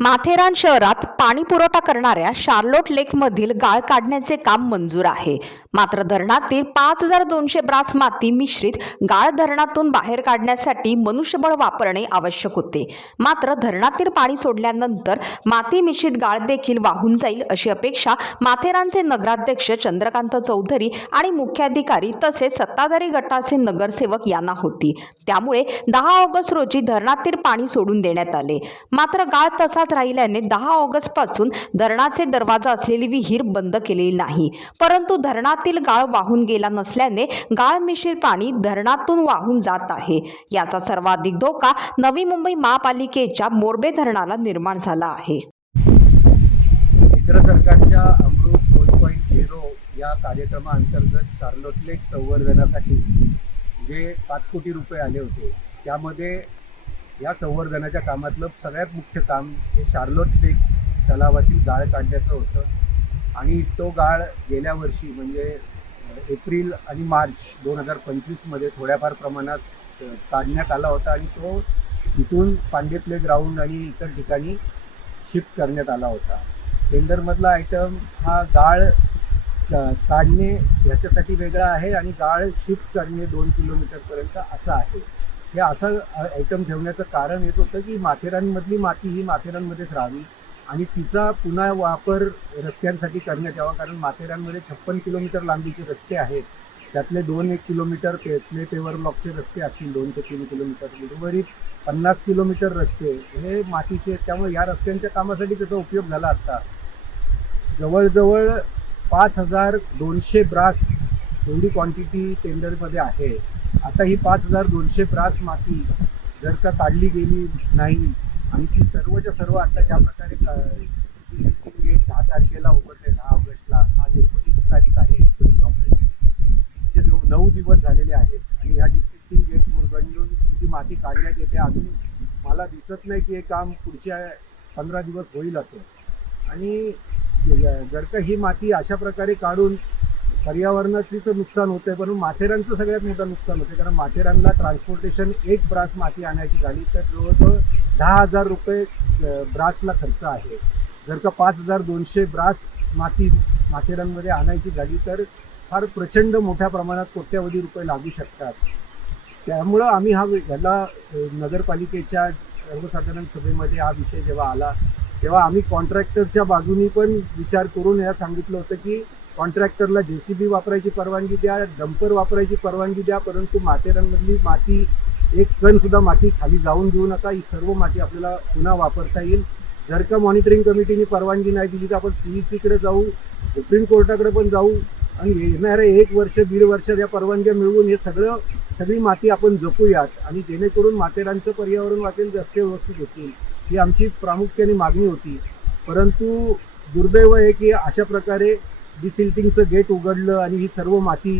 माथेरान शहरात पाणी पुरवठा करणाऱ्या शार्लोट लेकमधील गाळ काढण्याचे काम मंजूर आहे. मात्र धरणातील 5200 ब्रास माती मिश्रित गाळ धरणातून बाहेर काढण्यासाठी मनुष्यबळ वापरणे आवश्यक होते. मात्र धरणातील पाणी सोडल्यानंतर माती मिश्रित गाळ देखील वाहून जाईल अशी अपेक्षा माथेरानचे नगराध्यक्ष चंद्रकांत चौधरी आणि मुख्याधिकारी तसेच सत्ताधारी गटाचे नगरसेवक यांना होती. त्यामुळे 10 ऑगस्ट रोजी धरणातील पाणी सोडून देण्यात आले. मात्र गाळ तसाच राहिल्याने 10 ऑगस्ट पासून धरणाचे दरवाजा असलेली विहीर बंद केलेली नाही. परंतु धरणातील गाळ वाहून गेला नसल्याने गाळ मिश्रित पाणी धरणातून वाहून जात आहे. याचा सर्वाधिक धोका नवी मुंबई महापालिकेच्या मोरबे धरणाला निर्माण झाला आहे. केंद्र सरकारच्या अमृत 2.0 या कार्यक्रमाअंतर्गत शार्लोट लेक संवर्धनासाठी जे 5 कोटी रुपये आले होते, त्यामध्ये या संवर्धनाच्या कामातलं सगळ्यात मुख्य काम हे शार्लोट लेक तलावातील गाळ काढण्याचं होतं. आणि तो गाळ गेल्या वर्षी म्हणजे एप्रिल आणि मार्च 2025 थोड्याफार प्रमाणात काढण्यात आला होता आणि तो तिथून पांडे प्ले ग्राउंड आणि इतर ठिकाणी शिफ्ट करण्यात आला होता. टेंडरमधला आयटम हा गाळ काढणे ह्याच्यासाठी वेगळा आहे आणि गाळ शिफ्ट करणे 2 किलोमीटरपर्यंत असं आहे. हे असं आयटम ठेवण्याचं कारण येत होतं की माथेरानमधली माती ही माथेरानमध्येच राहावी आणि तिचा पुन्हा वापर रस्त्यांसाठी करण्यात यावा. कारण माथेरानमध्ये 56 किलोमीटर लांबीचे रस्ते आहेत. त्यातले 2-1 किलोमीटर प्ले पेवर ब्लॉकचे रस्ते असतील, 2 ते 3 किलोमीटर. उर्वरित 50 किलोमीटर रस्ते हे मातीचे. त्यामुळे या रस्त्यांच्या कामासाठी त्याचा उपयोग झाला असता. जवळजवळ 5200 ब्रास एवढी क्वांटिटी टेंडरमध्ये आहे. आता ही 5200 ब्रास माती जर का काढली गेली नाही आणि ती सर्वच्या सर्व आता ज्या प्रकारे सिटी गेट 10 तारखेला उघडले, 10 ऑगस्टला, आज 19 तारीख आहे, 19 ऑगस्ट म्हणजे 9 दिवस झालेले आहेत आणि ह्या डिसिप्लिन गेट उघडून जी माती काढण्यात येते अजून मला दिसत नाही की हे काम पुढच्या 15 दिवस होईल असं. आणि जर का ही माती अशा प्रकारे काढून पर्यावरणाचं तर नुकसान होतं आहे, पण माथेरानचं सगळ्यात मोठं नुकसान होतं. कारण माथेरानला ट्रान्सपोर्टेशन 1 ब्रास माती आणायची झाली तर जवळजवळ 10,000 रुपये ब्रासला खर्च आहे. जर का 5200 ब्रास माती माथेरानमध्ये आणायची झाली तर फार प्रचंड मोठ्या प्रमाणात कोट्यवधी रुपये लागू शकतात. त्यामुळं आम्ही ह्याला नगरपालिकेच्या सर्वसाधारण सभेमध्ये हा विषय जेव्हा आला तेव्हा आम्ही कॉन्ट्रॅक्टरच्या बाजूनी पण विचार करून या सांगितलं होतं की कॉन्ट्रॅक्टरला JCB वापरायची परवानगी द्या, डंपर वापरायची परवानगी द्या, परंतु माथेरानमधली माती 1 टनसुद्धा माती खाली जाऊन देऊ नका. ही सर्व माती आपल्याला पुन्हा वापरता येईल. जर का मॉनिटरिंग कमिटीने परवानगी नाही दिली तर आपण CECकडे जाऊ, सुप्रीम कोर्टाकडे पण जाऊ आणि येणाऱ्या 1 वर्ष 1.5 वर्षात या परवानग्या मिळवून हे सगळी माती आपण जपूयात आणि जेणेकरून माथेरानचं पर्यावरण वाचेल, रस्ते व्यवस्थित होतील, ही आमची प्रामुख्याने मागणी होती. परंतु दुर्दैव आहे की अशा प्रकारे डिसिल्टिंगचं गेट उघडलं आणि ही सर्व माती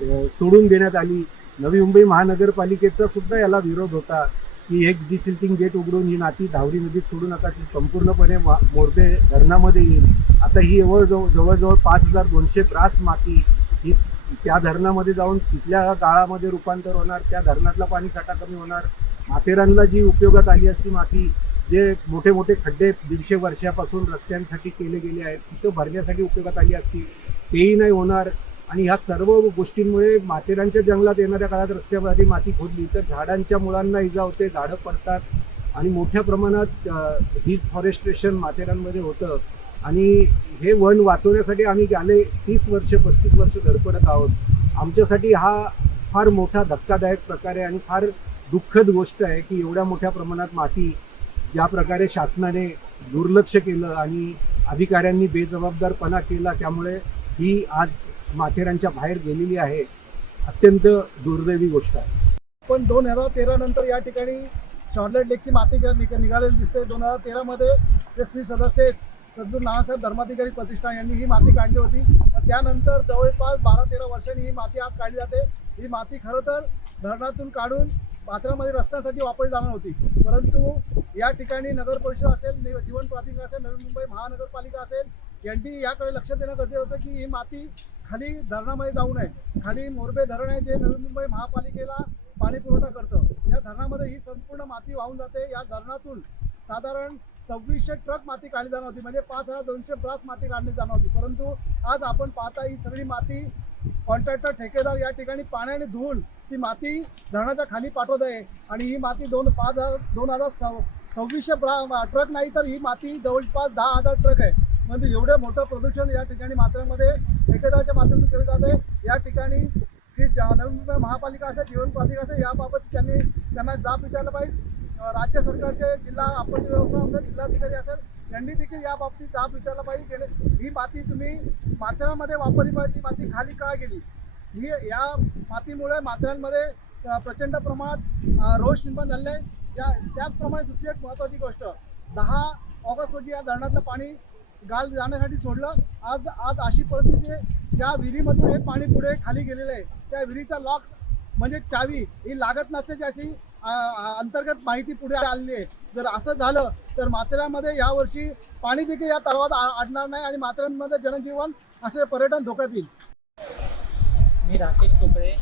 सोडून देण्यात आली. नवी मुंबई महानगरपालिकेचा सुद्धा याला विरोध होता की एक डिसिल्टिंग गेट उघडून ही माती धावरी नदीत सोडू नका, ती संपूर्णपणे मोरबे धरणामध्ये येईल. आता ही जवळजवळ 5200 ब्रास माती ही त्या धरणामध्ये जाऊन तिथल्या गाळामध्ये रूपांतर होणार, त्या धरणातला पाणी साठा कमी होणार. माथेरानला जी उपयोगात आली असती माती, जे मोठे मोठे खड्डे 150 वर्षापासून रस्त्यांसाठी केले गेले आहेत तिथं भरण्यासाठी उपयोगात आली असती, तेही नाही होणार. आणि ह्या सर्व गोष्टींमुळे माथेरानच्या जंगलात येणाऱ्या काळात रस्त्यामध्ये माती खोदली तर झाडांच्या मुळांना इजा होते, झाडं पडतात आणि मोठ्या प्रमाणात डिफॉरेस्ट्रेशन माथेरानमध्ये होतं. आणि हे वन वाचवण्यासाठी आम्ही गेले 30 वर्ष 35 वर्ष धडपडत आहोत. आमच्यासाठी हा फार मोठा धक्कादायक प्रकार आहे आणि फार दुःखद गोष्ट आहे की एवढ्या मोठ्या प्रमाणात माती ज्या प्रकारे शासनाने दुर्लक्ष केलं आणि अधिकाऱ्यांनी बेजबाबदारपणा केला त्यामुळे ही आज माथेरानच्या बाहेर गेलेली आहे. अत्यंत दुर्दैवी गोष्ट आहे. पण 2013 नंतर या ठिकाणी शार्लोट लेकची माती निघालेली दिसते. 2013 ते श्री सदस्य सद्गुरू नानासाहेब धर्माधिकारी प्रतिष्ठान यांनी ही माती काढली होती. त्यानंतर जवळपास 12-13 वर्षांनी ही माती आज काढली जाते. ही माती खरं तर धरणातून काढून माथेरानमध्ये रस्त्यासाठी वापरली जाणार होती, परंतु या ठिकाणी नगर परिषद असेल, जीवन प्राधिकरण असेल, नवी मुंबई महानगरपालिका असेल यांनी याकडे लक्ष देणं गरजेचं होतं की ही माती खाली धरणामध्ये जाऊ नये. खाली मोरबे धरण आहे जे नवी मुंबई महापालिकेला पाणी पुरवठा करतं. या धरणामध्ये ही संपूर्ण माती वाहून जाते. या धरणातून साधारण 2600 ट्रक माती काढली जाणार होती, म्हणजे 5200 ब्रास माती काढली जाणार होती. परंतु आज आपण पाहता ही सगळी माती कॉन्ट्रॅक्टर ठेकेदार या ठिकाणी पाण्याने धुवून ती माती धरणाच्या खाली पाठवत आहे. आणि ही माती 2600 ट्रक नाही तर ही माती जवळपास 10,000 ट्रक आहे. म्हणजे एवढं मोठं प्रदूषण या ठिकाणी मात्र्यामध्ये ठेकेदाराच्या माध्यमातून केलं जात आहे. या ठिकाणी की नवी मुंबई महापालिका असेल, जीवन प्राधिकरण असेल, याबाबत त्यांना जाब विचारला पाहिजे. राज्य सरकारचे जिल्हा आपत्ती व्यवस्थापन जिल्हाधिकारी असेल यांनी देखील या बाबतीत जाब विचारला पाहिजे. ही माती तुम्ही माथेरानमध्ये वापरली पाहिजे, ती माती खाली का गेली? ही या मातीमुळे माथेरानमध्ये प्रचंड प्रमाणात रोष निर्माण झालेला आहे. त्याचप्रमाणे दुसरी एक महत्त्वाची गोष्ट, 10 ऑगस्ट रोजी या धरणातलं पाणी गाळ जाण्यासाठी सोडलं. आज अशी परिस्थिती आहे, ज्या विहिरीमधून हे पाणी पुढे खाली गेलेलं आहे त्या विहिरीचा लॉक म्हणजे चावी ही लागत नसल्याची अशी अंतर्गत माहिती पुढे आलेली आहे. जर असं झालं तर माथेरानमध्ये यावर्षी पाणी देखील या तलावात अडणार नाही आणि माथेरानमध्ये जनजीवन असे पर्यटन धोक्यात येईल. मी राकेश टोकळे,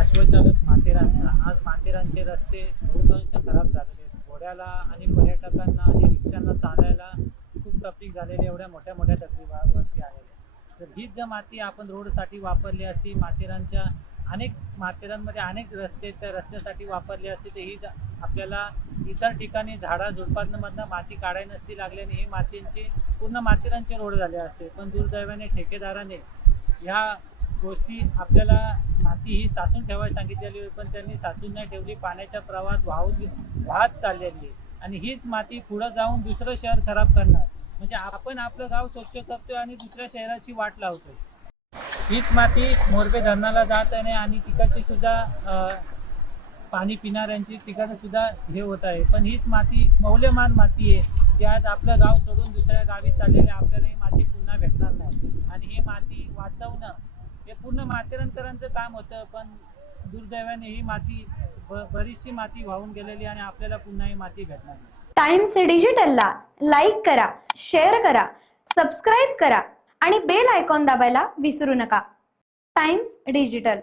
अश्वचालक माथेरानचा. आज माथेरानचे रस्ते बहुतांश खराब झालेले आहेत. घोड्याला आणि पर्यटकांना आणि रिक्षांना चालायला खूप तकलीफ झालेली, एवढ्या मोठ्या तकलीफावरती आलेल्या. तर हीच जर माती आपण रोडसाठी वापरली असती, माथेरानमध्ये अनेक रस्ते त्या रस्त्यासाठी वापरली असती, तर ही आपल्याला इतर ठिकाणी झुडपांमधनं माती काढायला नसती लागल्याने ही मातींची पूर्ण माथेरानचे रोड झाले असते. पण दुर्दैवाने ठेकेदाराने ह्या गोष्टी आपल्याला माती ही साचून ठेवायला सांगितलेली होती, पण त्यांनी साचून नाही ठेवली. पाण्याच्या प्रवाहात वाहत चाललेली आणि हीच माती पुढं जाऊन दुसरं शहर खराब करणार. म्हणजे आपण आपलं गाव स्वच्छ करतोय आणि दुसऱ्या शहराची वाट लावतोय. हीच माती मोरबे धरणाला जात आहे आणि तिकडची सुद्धा पाणी पिणाऱ्यांची तिकडे सुद्धा हे होत आहे. पण हीच माती मौल्यवान माती आहे, जी आज आपलं गाव सोडून दुसऱ्या गावी चाललेली, आपल्याला ही माती पुन्हा भेटणार नाही. आणि ही माती वाचवणं हे पूर्ण माथेरानकरांचं काम होतं. पण दुर्दैवाने ही माती बरीचशी माती वाहून गेलेली आणि आपल्याला पुन्हा ही माती भेटणार नाही. टाइम्स डिजिटलला लाईक करा, शेअर करा, सबस्क्राईब करा आणि बेल आयकॉन दाबायला विसरू नका. Times digital.